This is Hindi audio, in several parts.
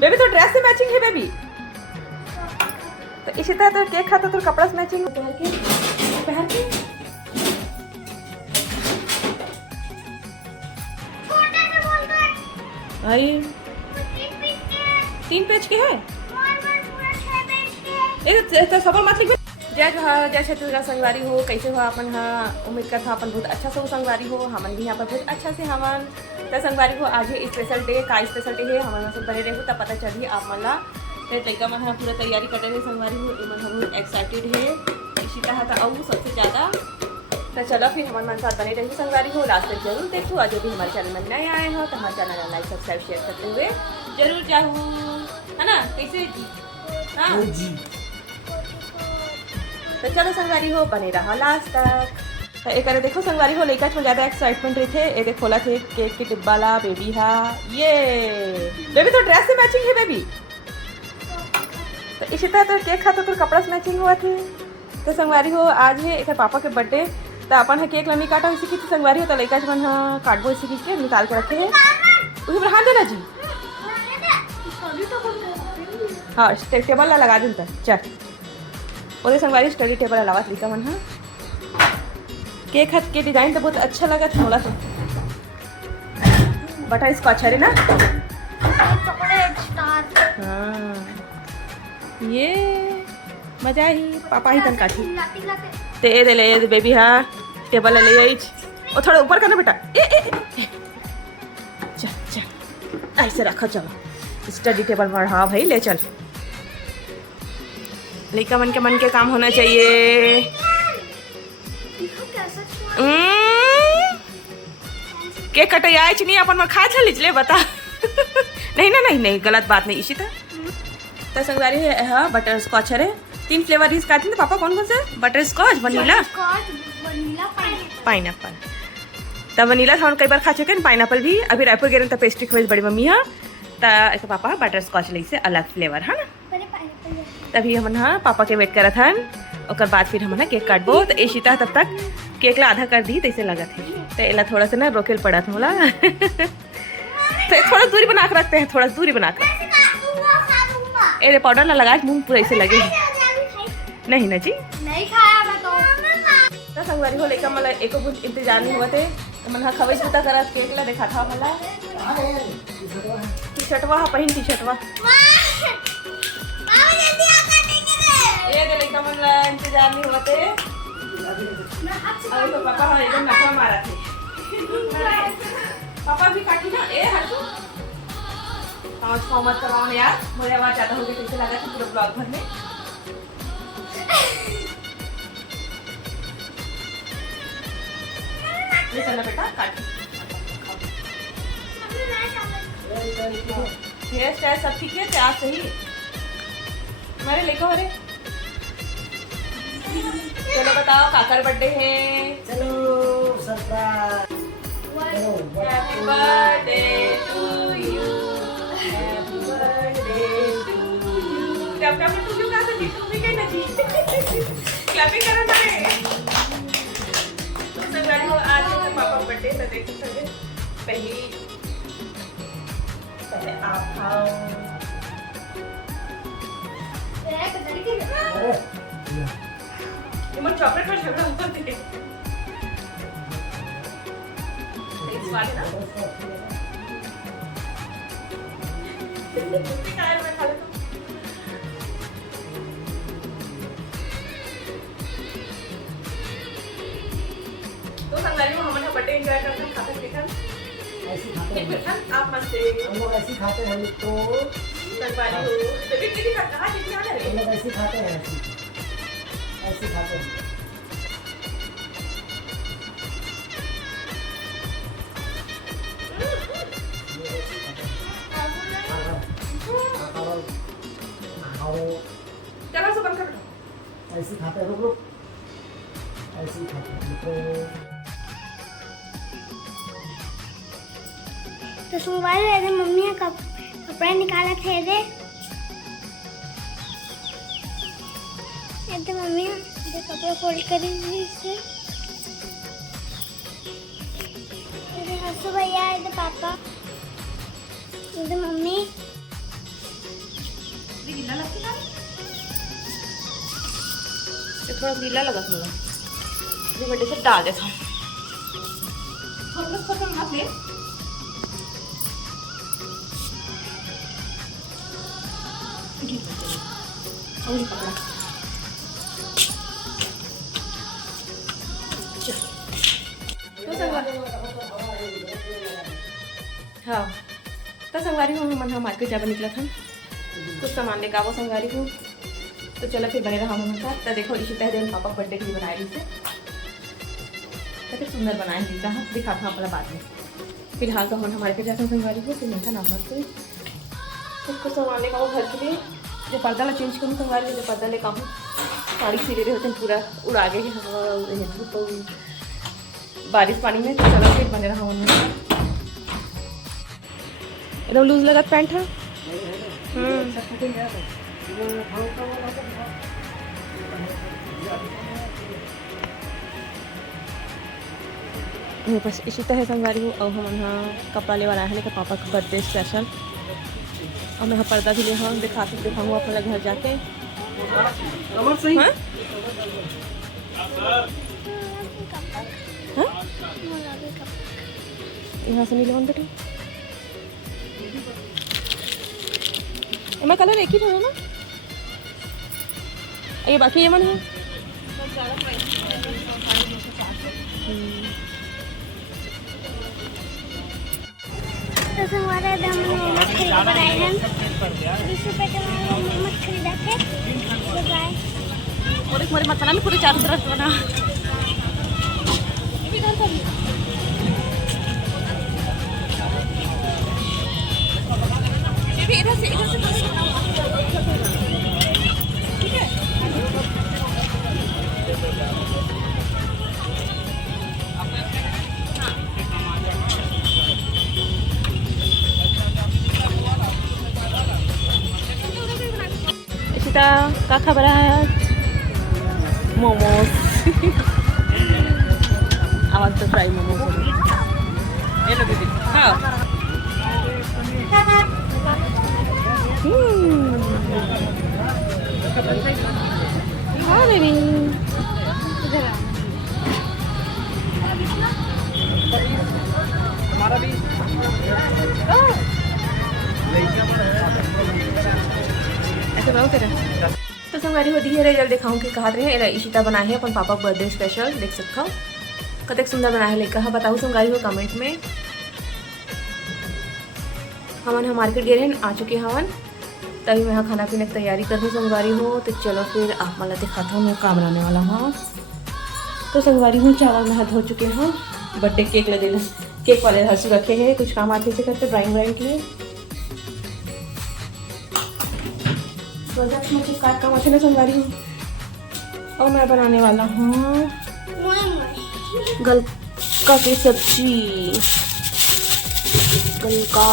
बेबी तो ड्रेस से मैचिंग है बेबी। तो इशिता तो केक खाता तो कपड़ा से मैचिंग पहन के अरे 3 पेज के है ये सबर मत लिख। जय जोहार, जय छत्तीसगढ़ संगवारी हो। कैसे हो अपन? हाँ, उम्मीद करता अपन बहुत अच्छा से हो संगवारी हो। हमन भी यहाँ पर बहुत अच्छा से हमन तो संगवारी हो। आज है स्पेशल डे। का स्पेशल डे है हमन सब बने रहे तब पता चली आप मन ला। लड़का मन पूरा तैयारी कर रहे संगवारी हो। इमन हम एक्साइटेड है। इशिता है तो सबसे ज़्यादा। तो चलो फिर हमारे मन साथ बने रही संगवारी हो। लास्ट तक जरूर देखो। और जो भी हमारे चैनल में नए आए हो तो हमारे चैनल लाइक सब्सक्राइब शेयर करते हुए जरूर जाऊँ, है ना? कैसे जी? हाँ जी। तो चलो संगवारी हो बने रहा लास्ट तक। तो एक देखो संगवारी हो लड़का में ज़्यादा एक्साइटमेंट रही थे। ये खोला थे केक के डिब्बा ला। बेबी हा ये बेबी तो ड्रेस से मैचिंग है बेबी। तो इशिता तो केक खाता तो कपड़ा से मैचिंग हुआ थे। तो संगवारी हो आज है एक पापा के बर्थडे। तो अपन है केक लम्बी काटा इसी की संगवारी हो। तो लड़का मन हाँ काटबो इसी के निकाल के रखे है। उसी पर हाथ देना जी। हाँ टेबल ला लगा दिन चल और संगवारी स्टडी टेबल अलावा तरीका मन हाँ केक हथ के डिजाइन तो बहुत अच्छा लगा था। मोला तो बटर स्कॉच है ना। हाँ ये मजा ही पापा ही तन काटी ते दे ले बेबी। हाँ टेबल ले आई और थोड़ा ऊपर करना बेटा। चल चल ऐसे रखो। चलो स्टडी टेबल पर। हाँ भाई ले चल। लड़का मन के काम होना चाहिए। केक कटाई नहीं अपन में खा ले बता। नहीं ना नहीं गलत बात नहीं। इशिता तो संगवारी है हाँ बटर स्कॉच है 3 फ्लेवर यूज करते हैं। पापा कौन से? Butterscotch, vanilla, pineapple. तो वनीला था कई बार खा चुके हैं। पाइनएप्पल भी अभी रायपुर गए तो पेस्ट्री खुआई बड़ी मम्मी हाँ। तो पापा बटर स्कॉच ली से अलग फ्लेवर है ना। तभी हम हाँ पापा के वेट करत हन। और बाद फिर हम ना केक काटबो। तो इशिता तब तक केक ला आधा कर दी तो ऐसे लगा थे। तो एला थोड़ा सा ना रोकेल पड़ा था मोला। तो थोड़ा दूरी बना के रखते हैं। थोड़ा दूरी बना कर अरे पाउडर ना लगा मुँह पूरा ऐसे लगे नहीं ना जी। नहीं खाया मैं तो संगवारी हो लेकर मतलब एको कुछ इंतजार नहीं हुआ थे। तो मन खबई पता करा केक ला देखा था मला टी शर्टवा पहन टी शर्टवा ये लड़का मन इंतजार नहीं हुआ थे। तो पापा हाँ एकदम नशा मारा थे। पापा भी काटी ना ए हटू मत कराओ यार। मेरी आवाज ज़्यादा हो गई कैसे लगा था पूरा ब्लॉग भर में। चलना बेटा काट। हेयर स्टाइल सब ठीक है क्या सही? हमारे लेको अरे चलो बताओ काकर बर्थडे है। चलो surprise. Happy birthday to you. Happy birthday to you. टप टू यू का तो जीतू भी कहीं ना जी। क्लैपिंग करो ना रे। तो संगवारी हो आज है पापा बर्थडे। तो देख सकते पहले आप खाओ। इमन चॉकलेट में झगड़ा होता है। एक स्वाद है ना। मैं खा लेता हूँ। तो संगवारी में हमारा बर्थडे एंजॉय करते हैं खाते पीते ऐसे खाते हैं। आप मस्त हम लोग ऐसे खाते हैं। तो संगवारी हो बेबी कितनी कहाँ कितनी आ रहे हम लोग ऐसे खाते हैं। ऐसे खाते हैं। चलो सब बंद कर दो। ऐसे खाते हैं। रुक ऐसे खाते हैं। तो सोमवार ऐसे मम्मी ने कपड़ा निकाला थे दे। ऐसे मम्मी ने कपड़ा फोल्ड करी इससे। ऐसे हंसू भैया ऐसे पापा ऐसे मम्मी थोड़ा गीला लगा थोड़ा, इसी वजह से डाल देता हूँ। हाँ तो संगवारी हूँ मन हाँ मार्केट जाकर निकला था, कुछ सामान लेकर आवो संगवारी हूँ। तो चलो फिर बने रहा हमारे साथ। तो देखो इशिता दिन पापा बर्थडे के लिए बनाए ली से, कितने सुंदर बनाए ली था, दिखाता हूँ अपना बाद में। फिलहाल तो हम हमारे के जाते हैं संगवारी को, फिर मीठा नाम से उसको सामान लेकर वो घर के लिए। जो पर्दा ला चेंज करूँ संगवारी, जो पर्दा लेकर आऊँ साड़ी सीरे रहे होते हैं पूरा उड़ा गए तो बारिश पानी में। तो चलो फिर बने रहा हूँ। एकदम लूज लगा पैंट है। बस इसी तरह संगवारी हूँ। और हम यहाँ कपड़ा ले वाला है लेकर पापा का बर्थडे स्पेशल, और मैं पर्दा भी ले हम दिखाऊँगा अपना घर जाके। यहाँ से नहीं लेवन बेटा, मैं कलर एक ही था ना, ये बाकी ये मन है। तो हमारे दामन खरीद बनाए हैं 20 रुपए के मत खरीदा थे। तो गाय और एक हमारे मसाला में पूरे चारों तरफ बना। ये भी इधर से ठीक है। इशिता क्या खबर है आज? मोमोज आवाज तो फ्राई मोमोज ये लो दीदी। हाँ हाँ बेबी हमारा भी ऐसे बहुत तेरा। तो संगवारी हो दी है जल्द दिखाऊँ कि कहा रहे इशिता बनाए है अपन पापा बर्थडे स्पेशल, देख सकता हूँ कतक सुंदर बनाए है लेकर। हाँ बताऊँ संगवारी हो कमेंट में। हमन मार्केट गए हैं, आ चुके हवन, तभी मैं यहाँ खाना पीने की तैयारी करनी संगवारी हो। तो चलो फिर आप मला दिखाता हूँ मैं काम बनाने वाला हूँ। तो संगवारी हूँ चावल में हाथ धो चुके हैं, बर्थडे केक लगे केक वाले हंसू रखे हैं, कुछ काम आते से करते ड्राइंग व्राइंग के लिए। प्रोजेक्ट में कुछ काम आते ना संगवारी हूँ। और मैं बनाने वाला हूँ गलका की सब्जी। गलका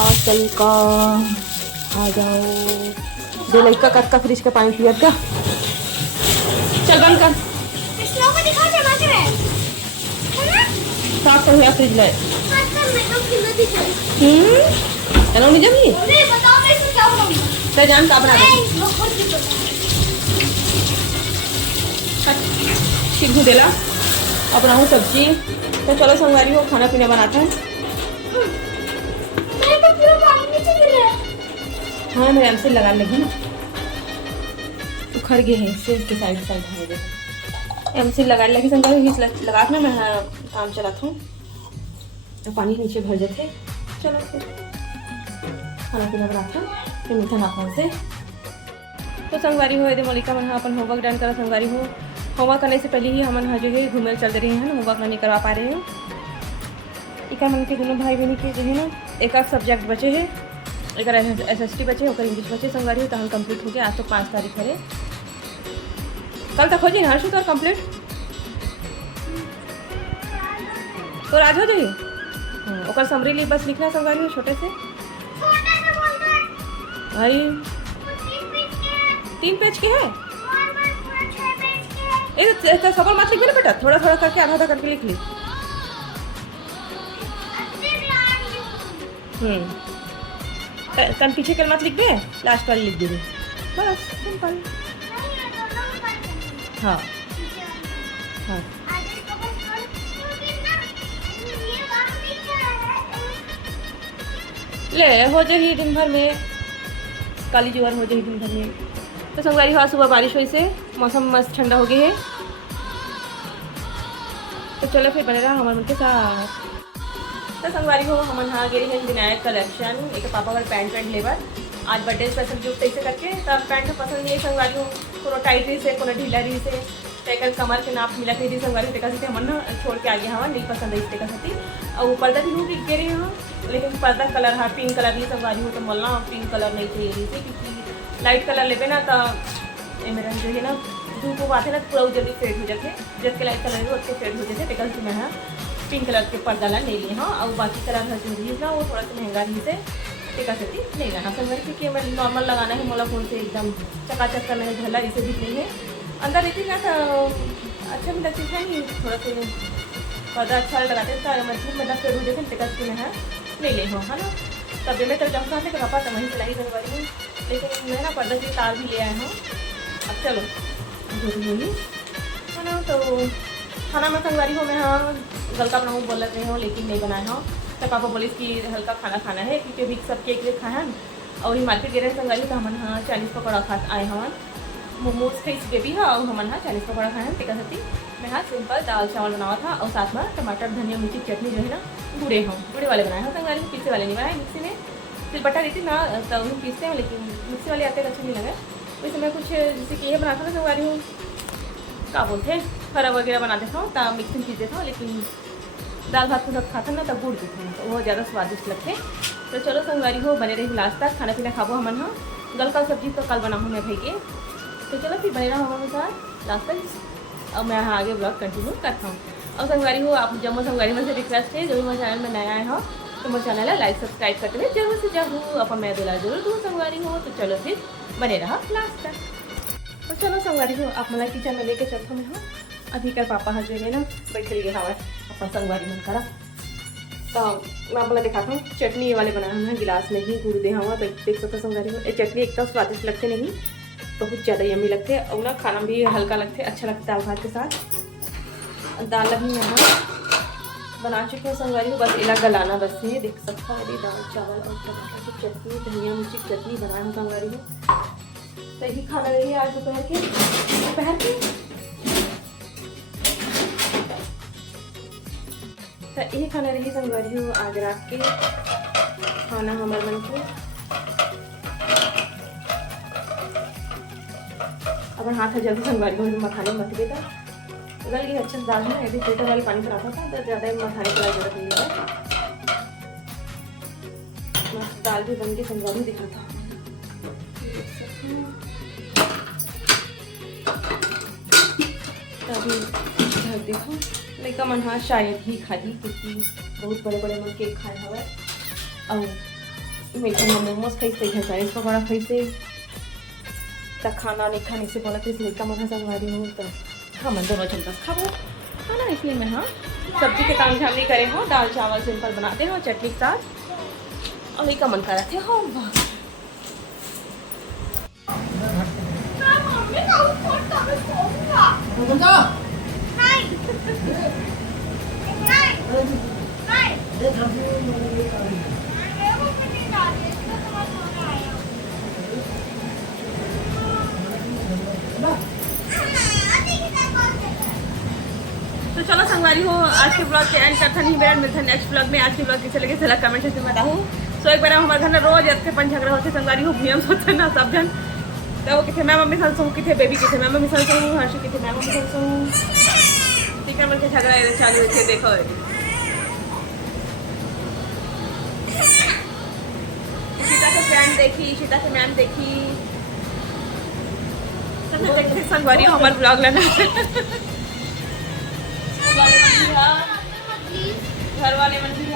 आ जाओ, दो लड़का कटका फ्रिज का पानी पिया क्या? चल बंद कर, साफ कर फ्रिज ले। चलो नहीं जमी जान का बना शिखू देला अपना हूँ सब्जी। तो चलो संगवारी हो खाना पीना बनाते हैं। हाँ मेरे एमसी लगा लगी ना, उखड़ गए हैं इससे के साइड है एमसी लगाने लगी संगवारी लगा ना मैं काम चलाता हूँ तो पानी नीचे भर जाते। चलो फिर खाना पीना बनाते हैं फिर मीठा नापन से। तो संगवारी हो यदि मलिका मन अपन होमवर्क डन करा संगवारी हो। होमवर्क करने से पहले ही हम जो है घूमने चल रहे हैं, होमवर्क नहीं करवा पा रहे हैं। एक मन के दोनों भाई बहन के जो है ना एक सब्जेक्ट बचे हैं, एक SST बचे और इंग्लिश बचे संगवारी हो। तो हम कंप्लीट हो गया, आज तो 5 तारीख है, कल तक हो जाए हर्षु तो कंप्लीट तो आज हो जाइए। और समरी लिए बस लिखना संगवारी हो छोटे से भाई 3 पेज के है। ये सफल मत लिखिए ना बेटा, थोड़ा थोड़ा करके आधा आधा करके लिख ली। कल पीछे कल मत लिख दे, लास्ट वाली लिख दे बस सिंपल। हाँ हाँ आज इसको बस फिर ना ये वहाँ भी क्या है ले हो जाही दिन भर में, काली जुआर हो जाही दिन भर में। तो संगवारी हुआ सुबह बारिश हुई से मौसम मस्त ठंडा हो गया है। तो चलो फिर बने रहा हमारे मन के साथ। तो संगवारी हो हम यहाँ गए हैं विनायक कलेक्शन, एक पापा वाला पैंट वैंट लेबर आज बर्थडे स्पेशल गिफ्ट ऐसे करके तब पैंट पसंद नहीं संगवारी हो कोनो टाइट रही से कोनो ढीला रही से टेकल कमर के नाप मिला के संगवारी टेका से हम ना छोड़ के आ गया हवा नहीं पसंद है टेका से। और वो पर्दा भी लूँ गिर रही हूँ लेकिन पर्दा कलर हाँ पिंक कलर नहीं संगवारी हो तो बोलना पिंक कलर नहीं चाहिए रही थी क्योंकि लाइट कलर लेवे ना तो मेरा जो है ना धूप वो आते ना पूरा जल्दी फेड हो जाते जब के लाइट कलर है उसके फेड हो जाते टेकल से मैं हाँ पिंक कलर के पर्दा ला नहीं लिए हाँ। और बाकी कलर है जो रही ना वो थोड़ा सा महंगा रही से टेका से नहीं लाना संगवारी क्योंकि मैं नॉर्मल लगाना है मोला फोन से एकदम चकाचक करना है झला इसे भी नहीं है अंदर रहती ना तो अच्छा भी लगती है नहीं थोड़ा सा पर्दा अच्छा लगाते तो मजबूत मतलब फेड हो जाते टेका से मैं नहीं ले हो है ना। तब मैं कल जब खाते पापा तो वहीं चलाई संगवारी में लेकिन मैं ना पर्दा की तार भी ले आया हूँ। अब चलो होगी है ना। तो खाना में संगवारी हो मैं हाँ गलका बनाऊँ बोल रहे हो लेकिन नहीं बनाया हूँ। तो पापा बोले कि हल्का खाना खाना है क्योंकि अभी सब केक वेक खाए हैं और ये मार्केट गए रहे संगवारी तो हमन हाँ चाइनीज़ पकौड़ा खा आए हवन मोमोज खाई के भी हाँ और हमन हाँ चाइनीज़ पकौड़ा खाए हैं टिका सती। मैं हाँ सिंपल दाल चावल बनावा था और साथ में टमाटर धनिया मिर्ची चटनी जो है ना गुड़े वाले बनाए हैं संगवारी में पीछे वाले नहीं बनाए मिक्सी में फिर बटा देती ना तो उन्हें पीसते हैं लेकिन मिक्सी वाले आते अच्छा नहीं लगे। वैसे मैं कुछ जैसे कि ये बनाता ना संगवारी हूँ क्या बोलते हैं फरा वगैरह बना देता हूँ तो मिक्सी में पीस देता हूँ लेकिन दाल भात के साथ खाता ना तब गुड़ देते हैं तो वो ज़्यादा स्वादिष्ट लगते हैं। तो चलो संगवारी हो बने रही लास्ट तक खाना पीना खाबो हमन हाँ गल का सब्जी तो कल बनाऊँ मैं भाई के। तो चलो फिर बने रहा हमारे साथ लास्ट तक और मैं यहाँ आगे ब्लॉग कंटिन्यू करता हूँ। और संगवारी हो आप जब मैं संगवारी में से रिक्वेस्ट है जो भी मेरे चैनल में नया आए हो तो मेरे चैनल है लाइक सब्सक्राइब करते हुए जरूर से जरूर अपन मैं दिला जरूर दूँ संगवारी हो। तो चलो फिर बने रहा लास्ट तक। तो चलो संगवारी हो आप मला किचन में लेके चलता मैं हाँ अभी कर पापा हाँ जो है ना बैठे लिए हवा अपन संगवारी मन करा तो मैं अपना दिखाता हूँ चटनी ये वाले बनाया हमने गिलास में ही गुड़ दे हवा तो देख सकते संगवारी हो। ये चटनी एकदम स्वादिष्ट लगते नहीं बहुत ज़्यादा यम्मी लगते और ना खाना भी हल्का लगते अच्छा लगता है भात के साथ। दाल भी यहाँ बना चुके हैं संगवारी हो बस इला गलाना बस है देख सकता है दाल चावल और टमाटर की चटनी धनिया मिर्ची चटनी बनाया संगवारी हो। तो यही खाना रही है आज दोपहर के तो यही खाना रही संगवारी हो आज रात के खाना हमारे मन को। अब हाथ जल्दी संगवारी हो मसाले मत देता गल गई अच्छे से दाल है यदि फिल्टर वाले पानी बनाता था तो ज़्यादा मसाले की जरूरत नहीं है। दाल भी बन के संगवारी दिखा था तभी देखो लड़का मन हाँ शायद ही खाली क्योंकि बहुत बड़े बड़े मन केक खाए हवा और मेरे मोमोज खाई से चाइनीज पकौड़ा खाई से तो खाना नहीं खाने से बोला कि लड़का मन संगवारी हूँ तो हाँ मन दोनों चलता खाबो है ना। इसलिए मैं हाँ सब्जी के काम झाम नहीं करे हो दाल चावल सिंपल बनाते हो चटनी के साथ और लड़का मन कर रहे थे हो तो चलो संगवारी हो आज के ब्लॉग के एंड करता नहीं मेरा मिलता नेक्स्ट ब्लॉग में। आज के ब्लॉग कैसे लगे चला कमेंट सेक्शन में बताऊँ। सो एक बार हमारे घर में रोज ऐसे पन झगड़ा होते संगवारी हो भूम सोचते ना सब जन तो वो कितने मैं मम्मी संग कितने बेबी कितने मैं मम्मी संग हर्षी कितने मैं मम्मी संग ठीक है मिलकर झगड़ा चालू होते देखो ईशिता के फ्रेंड देखी ईशिता के मैम देखी संगवारी हमारे ब्लॉग लेना घर वाले मंदिर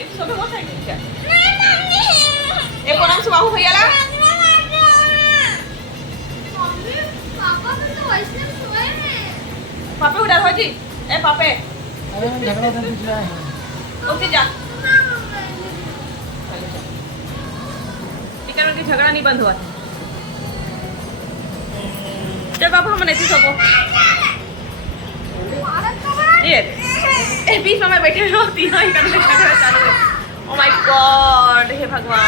एक सब बहुत है क्या एक नाम से बाबू भैया ला पापे उधर हो जी ए पापे अरे मैं झगड़ा कर पूछ रहा है ओके जा ठीक है उनकी झगड़ा नहीं बंद हुआ जब बाबू हम नहीं सबो ये बीच में मैं बैठे होती हूँ चालू है। ओ माय गॉड, हे भगवान।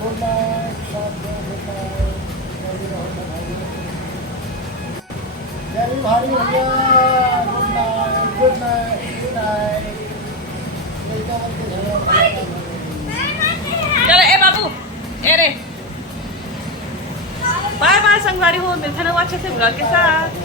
गुड नाइट, वेरी भारी हो गया। Good night, good night, good night. लड़का बन के झगड़ा। चलो ए बाबू, ए रे, बाय बाय संगवारी हो, मिलते हैं अच्छे से ब्लॉग के साथ।